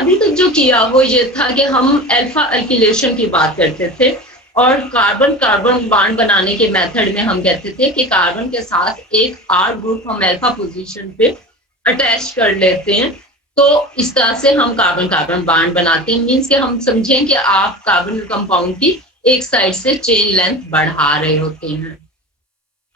अभी तक जो किया वो ये था कि हम अल्फा अल्किलेशन की बात करते थे और कार्बन कार्बन बॉन्ड बनाने के मेथड में हम कहते थे कि कार्बन के साथ एक R ग्रुप हम अल्फा पोजीशन पे अटैच कर लेते हैं, तो इस तरह से हम कार्बन कार्बन बॉन्ड बनाते हैं। मींस कि हम समझें कि आप कार्बन कंपाउंड की एक साइड से चेन लेंथ बढ़ा रहे होते हैं।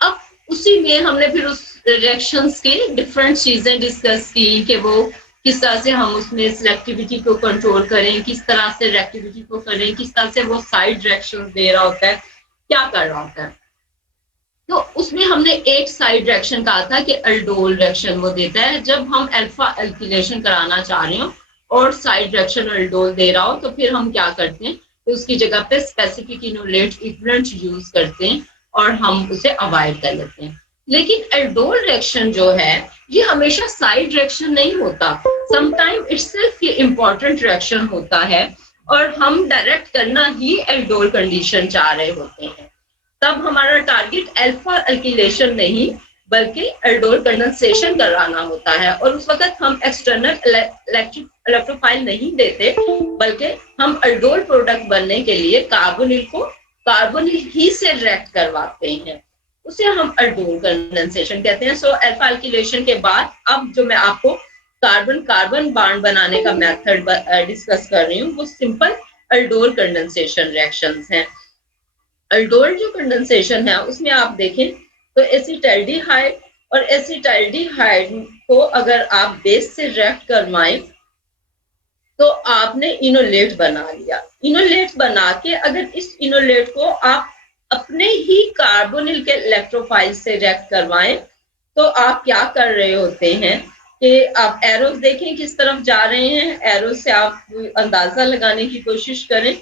अब उसी में हमने फिर उस रिएक्शंस के डिफरेंट चीजें डिस्कस की कि वो किस तरह से हम उसमें सिलेक्टिविटी को कंट्रोल करें, किस तरह से रिएक्टिविटी को करें, किस तरह से वो साइड रिएक्शंस दे रहा होता है, क्या कर रहा होता है। तो उसमें हमने एक साइड रिएक्शन कहा था कि अल्डोल रिएक्शन वो देता है जब हम अल्फा अल्किलेशन कराना चाह रहे हो और साइड रिएक्शन अल्डोल दे रहा हो, तो फिर हम क्या करते हैं, तो उसकी जगह पे स्पेसिफिक इनोलेट इक्विवेलेंट यूज करते हैं और हम उसे अवॉइड कर लेते हैं। लेकिन अल्डोल रिएक्शन जो है ये हमेशा साइड रिएक्शन नहीं होता, समटाइम इटसेल्फ ये इंपॉर्टेंट रिएक्शन होता है और हम डायरेक्ट करना ही अल्डोल कंडीशन चाह रहे होते हैं। तब हमारा टारगेट अल्फा अल्किलेशन नहीं बल्कि अल्डोल कंडेंसेशन कराना होता है, और उस वक्त हम एक्सटर्नल इलेक्ट्रोफाइल नहीं देते बल्कि हम अल्डोल प्रोडक्ट बनने के लिए कार्बोनिल को कार्बोनिल ही से रिएक्ट करवाते हैं, उसे हम अल्डोल कंडेंसेशन कहते हैं। सो अल्फा अल्किलेशन के बाद अब जो मैं आपको कार्बन कार्बन बॉन्ड बनाने का मेथड डिस्कस कर रही हूँ वो सिंपल अल्डोल कंडेंसेशन रिएक्शंस हैं। अल्डोल जो कंडेंसेशन है उसमें आप देखें तो एसिटाल्डिहाइड और एसिटाल्डिहाइड को अगर आप बेस से रिएक्ट करवाएं तो आपने इनोलेट बना लिया। इनोलेट बना के अगर इस इनोलेट को आप अपने ही कार्बोनिल के इलेक्ट्रोफाइल से रिएक्ट करवाएं तो आप क्या कर रहे होते हैं कि आप एरोस देखें किस तरफ जा रहे हैं, एरोस से आप अंदाजा लगाने की कोशिश करें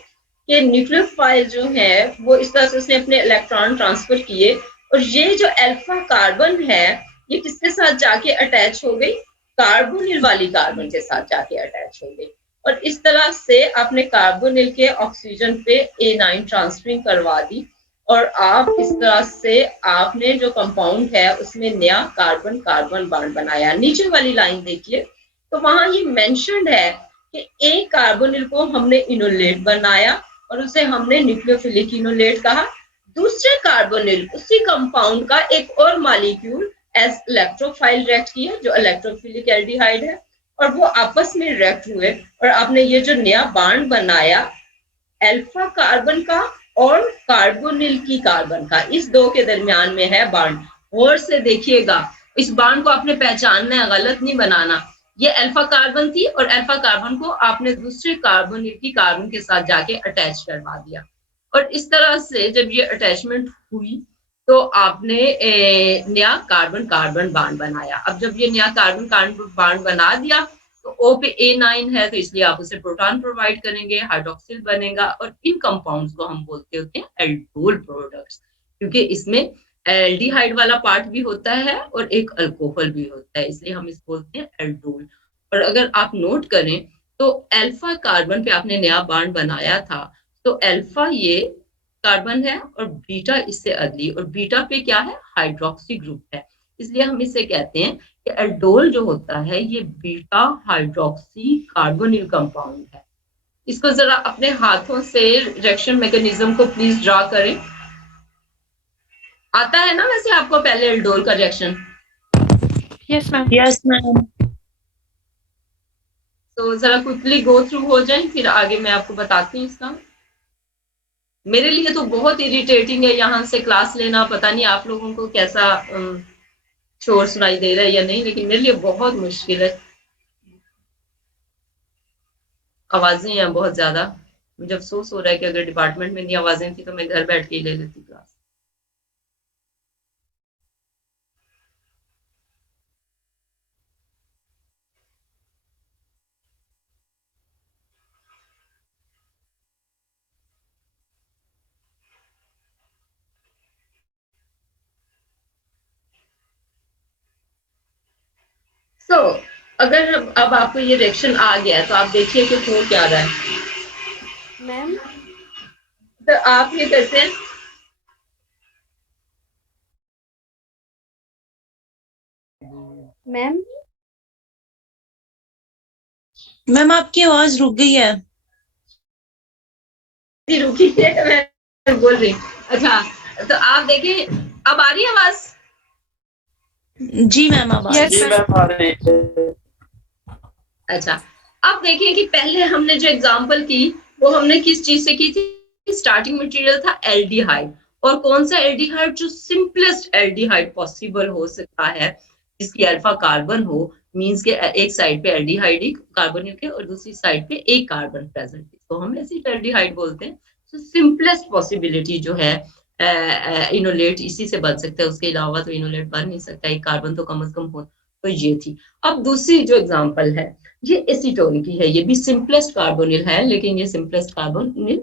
कि न्यूक्लियोफाइल जो है वो इस तरह से उसने अपने इलेक्ट्रॉन ट्रांसफर किए और ये जो अल्फा कार्बन है ये किसके साथ जाके अटैच हो गई, कार्बोनिल वाली कार्बन के साथ जाके अटैच हो गई, और इस तरह से आपने कार्बोनिल के ऑक्सीजन पे A9 ट्रांसफरिंग करवा दी और आप इस तरह से आपने जो कंपाउंड है उसमें नया कार्बन कार्बन बॉन्ड बनाया। नीचे वाली लाइन देखिए तो वहां ये मेंशन्ड है कि एक कार्बोनिल को हमने इनोलेट बनाया और उसे हमने न्यूक्लियोफिलिक इनोलेट कहा। दूसरे कार्बोनिल उसी कंपाउंड का एक और मॉलिक्यूल एज इलेक्ट्रोफाइल रिएक्ट किया जो इलेक्ट्रोफिलिक एल्डिहाइड है और वो आपस में रिएक्ट हुए और आपने ये जो नया बॉन्ड बनाया अल्फा कार्बन का और कार्बोनिल की कार्बन का, इस दो के दरमियान में है बॉन्ड। और से देखिएगा इस बॉन्ड को आपने पहचानना है, गलत नहीं बनाना। ये अल्फा कार्बन थी और अल्फा कार्बन को आपने दूसरे कार्बोनिल की कार्बन के साथ जाके अटैच करवा दिया और इस तरह से जब ये अटैचमेंट हुई तो आपने नया कार्बन कार्बन बॉन्ड बनाया। अब जब ये नया कार्बन कार्बन बॉन्ड बना दिया तो O पे A9 है तो इसलिए आप उसे प्रोटॉन प्रोवाइड करेंगे, हाइड्रोक्सिल बनेगा और इन कंपाउंड्स को हम बोलते होते हैं एल्डोल प्रोडक्ट्स, क्योंकि इसमें एल्डिहाइड वाला पार्ट भी होता है और एक अल्कोहल भी होता है, इसलिए हम इसको बोलते हैं एल्डोल। और अगर आप नोट करें तो अल्फा कार्बन पे आपने नया बॉन्ड बनाया था तो अल्फा ये कार्बन है और बीटा इससे अगली, और बीटा पे क्या है, हाइड्रोक्सी ग्रुप है, इसलिए हम इसे कहते हैं कि एल्डोल जो होता है ये बीटा हाइड्रोक्सी कार्बोनिल कंपाउंड है। इसको जरा अपने हाथों से रिएक्शन मैकेनिज्म को प्लीज ड्रा करें। आता है ना वैसे आपको पहले एल्डोल का reaction? Yes ma'am. Yes ma'am. तो जरा क्विकली गो थ्रू हो जाए फिर आगे मैं आपको बताती हूँ इसका। मेरे लिए तो बहुत इरिटेटिंग है यहाँ से क्लास लेना, पता नहीं आप लोगों को कैसा शोर सुनाई दे रहा है या नहीं, लेकिन मेरे लिए बहुत मुश्किल है, आवाजें हैं बहुत ज्यादा। मुझे अफसोस हो रहा है कि अगर डिपार्टमेंट में नहीं आवाजें थी तो मैं घर बैठ के ही ले लेती क्लास। तो अगर अब आपको ये रिएक्शन आ गया है तो आप देखिए कि हो क्या रहा है। मैम तो आप ये करते हैं मैम मैम आपकी आवाज रुक गई है। रुकी है, मैं बोल रही। अच्छा, तो आप देखिए, अब आ रही है आवाज? जी मैम अब आ Yes, रही ma'am. अच्छा, अब देखिए कि पहले हमने जो एग्जांपल की वो हमने किस चीज से की थी? स्टार्टिंग मटेरियल था एल्डिहाइड, और कौन सा एल्डिहाइड? जो सिंपलेस्ट एल्डिहाइड पॉसिबल हो सकता है, जिसकी अल्फा कार्बन हो, मींस के एक साइड पे एल्डिहाइड कार्बोनिल के और दूसरी साइड पे एक कार्बन प्रेजेंट, तो हम एसिड एल्डिहाइड बोलते हैं। तो सिंपलेस्ट पॉसिबिलिटी जो है इनोलेट इसी से बन सकता है, उसके अलावा तो इनोलेट बन नहीं सकता, एक कार्बन तो कम से कम हो। तो ये थी। अब दूसरी जो एग्जांपल है ये एसीटोन की है, ये भी सिंपलेस्ट कार्बोनिल है, लेकिन ये सिंपलेस्ट कार्बोनिल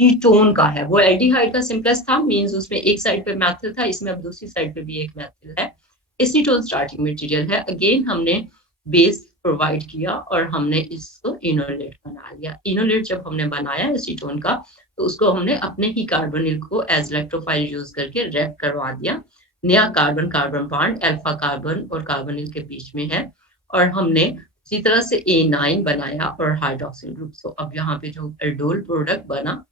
कीटोन का है। वो एल्डिहाइड का सिंपलेस्ट था, मींस उसमें एक साइड पे मैथिल था, इसमें अब दूसरी साइड पे भी एक मैथिल है। एसीटोन स्टार्टिंग मटेरियल है, अगेन हमने बेस प्रोवाइड किया और हमने इसको इनोलेट बना लिया। इनोलेट जब हमने बनाया एसीटोन का, तो उसको हमने अपने ही कार्बोनिल को एज इलेक्ट्रोफाइल यूज करके रैप करवा दिया। नया carbon carbon bond alpha carbon और कार्बोनिल के बीच में है, और हमने इसी तरह से A9 बनाया और हाइड्रोक्सिल ग्रुप। सो अब यहाँ पे जो एल्डोल प्रोडक्ट बना,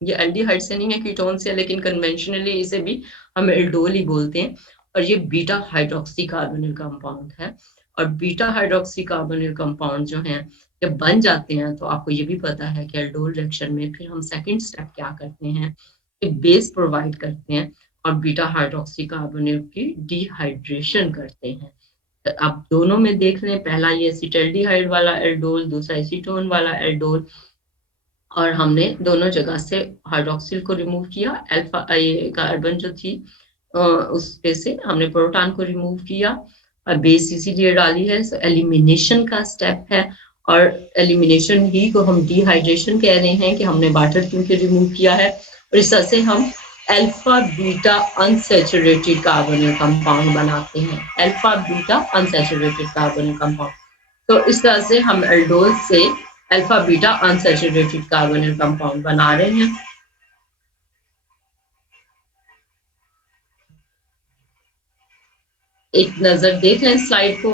ये एल्डिहाइड से नहीं है, कीटोन से, लेकिन कन्वेंशनली इसे भी हम एल्डोल ही बोलते हैं। और ये बीटा हाइड्रोक्सी कार्बोनिल कंपाउंड है, और बीटा हाइड्रोक्सी कार्बोनिल कंपाउंड जो है जब बन जाते हैं, तो आपको ये भी पता है कि एल्डोल रिएक्शन में फिर हम सेकंड स्टेप क्या करते हैं, कि बेस प्रोवाइड करते हैं और बीटा हाइड्रोक्सी कार्बोनिल की डिहाइड्रेशन करते हैं। आप दोनों में देख लें, पहला ये एसिटल्डिहाइड वाला एल्डोल, दूसरा एसीटोन वाला एल्डोल, और हमने दोनों जगह से हाइड्रोक्सिल को रिमूव किया, अल्फा ये कार्बन जो थी उस पे से हमने प्रोटॉन को रिमूव किया, और बेस इसीलिए डाली है। सो एलिमिनेशन का स्टेप है, और एलिमिनेशन ही को हम डिहाइड्रेशन कह रहे हैं, कि हमने वाटर क्योंकि रिमूव किया है, और इस तरह से हम alpha beta unsaturated carbonyl compound बनाते हैं। Alpha beta unsaturated carbonyl compound, तो इस तरह से हम एल्डोल से alpha beta unsaturated carbonyl compound बना रहे हैं। एक नजर देख लें स्लाइड को,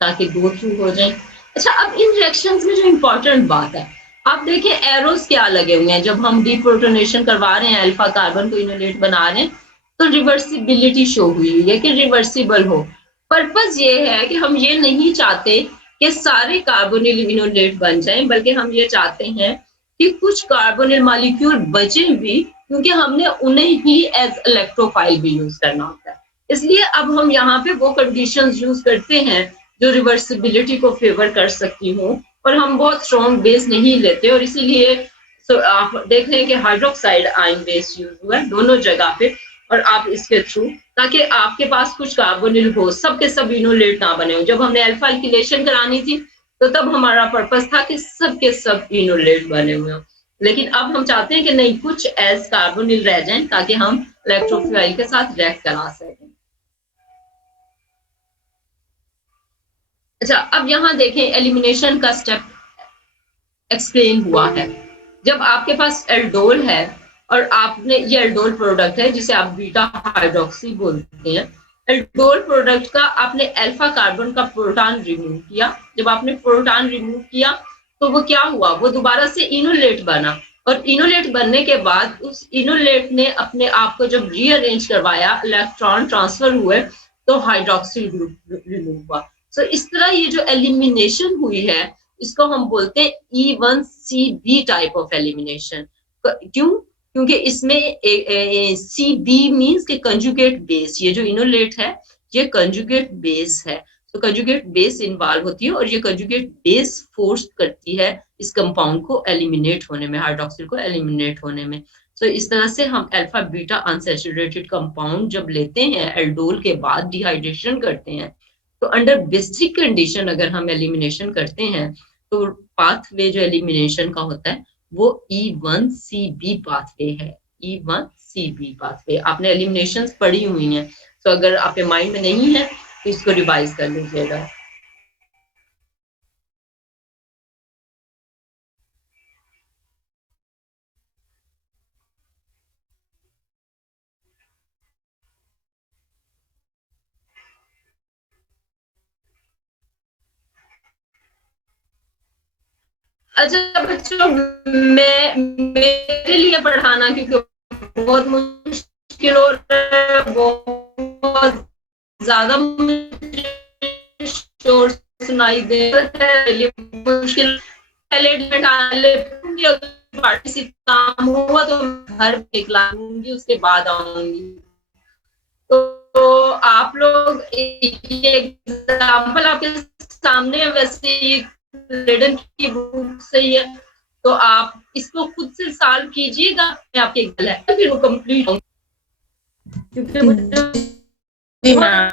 ताकि गो थ्रू हो जाए। अच्छा, अब इन रिएक्शंस में जो इंपॉर्टेंट बात है, आप देखिए एरोस क्या लगे हुए हैं। जब हम डीप्रोटोनेशन करवा रहे हैं, अल्फा कार्बन को इनोलेट बना रहे हैं, तो रिवर्सिबिलिटी शो हुई है कि रिवर्सिबल हो। पर्पस ये है कि हम ये नहीं चाहते कि सारे कार्बोनिल इनोलेट बन जाएं, बल्कि हम ये चाहते हैं कि कुछ कार्बोनिल मॉलिक्यूल बचे भी, क्योंकि हमने उन्हें ही एज इलेक्ट्रोफाइल भी यूज करना होता है। इसलिए अब हम यहाँ पे वो कंडीशंस यूज करते हैं जो रिवर्सिबिलिटी को फेवर कर सकती हूँ, और हम बहुत स्ट्रॉन्ग बेस नहीं लेते, और इसीलिए आप देख रहे हैं कि हाइड्रोक्साइड आयन बेस यूज हुआ है दोनों जगह पे, और आप इसके थ्रू, ताकि आपके पास कुछ कार्बोनिल हो, सबके सब इनोलेट ना बने हो। जब हमने अल्फा एल्किलेशन करानी थी, तो तब हमारा पर्पस था कि सबके सब इनोलेट बने हुए हो, लेकिन अब हम चाहते हैं कि नहीं, कुछ एज कार्बोनिल रह जाएं, ताकि हम इलेक्ट्रोफाइल के साथ रिएक्ट करा सकें। अच्छा, अब यहाँ देखें एलिमिनेशन का स्टेप एक्सप्लेन हुआ है। जब आपके पास एल्डोल है, और आपने ये एल्डोल प्रोडक्ट है जिसे आप बीटा हाइड्रोक्सी बोलते हैं, एल्डोल प्रोडक्ट का आपने अल्फा कार्बन का प्रोटॉन रिमूव किया। जब आपने प्रोटॉन रिमूव किया, तो वो क्या हुआ, वो दोबारा से इनोलेट बना, और इनोलेट बनने के बाद उस इनोलेट ने अपने आप को जब रीअरेंज करवाया, इलेक्ट्रॉन ट्रांसफर हुए, तो हाइड्रोक्सिल ग्रुप रिमूव हुआ। तो इस तरह ये जो एलिमिनेशन हुई है, इसको हम बोलते हैं E1CB टाइप ऑफ एलिमिनेशन। क्यों? क्योंकि इसमें CB मींस के कंजुगेट बेस, ये जो इनोलेट है ये कंजुगेट बेस है, तो कंजुगेट बेस इन्वॉल्व होती है, और ये कंजुगेट बेस फोर्स करती है इस कंपाउंड को एलिमिनेट होने में, हाइड्रोक्सिल को एलिमिनेट होने में। तो इस तरह से हम अल्फा बीटा अनसैचुरेटेड कंपाउंड जब लेते हैं एल्डोल के बाद डिहाइड्रेशन करते हैं, तो अंडर बेसिक कंडीशन अगर हम एलिमिनेशन करते हैं, तो पाथवे जो एलिमिनेशन का होता है वो E1CB पाथवे है। E1CB पाथवे आपने एलिमिनेशन पढ़ी हुई हैं, तो अगर आपके माइंड में नहीं है तो इसको रिवाइज कर लीजिएगा। अच्छा बच्चों, मैं मेरे लिए पढ़ाना क्योंकि बहुत मुश्किल हो रहा है, बहुत ज्यादा शोर सुनाई दे रहा है, मुश्किल। पहले पार्टिसिपेट काम हुआ तो घर पे लाऊंगी, उसके बाद आऊंगी। तो आप लोग एग्जाम्पल आपके सामने है, वैसे रिडन की बुक से ही है, तो आप इसको खुद से सॉल्व कीजिएगा। मैं आपके गल है फिर वो कंप्लीट क्योंकि मुझे जी मैम।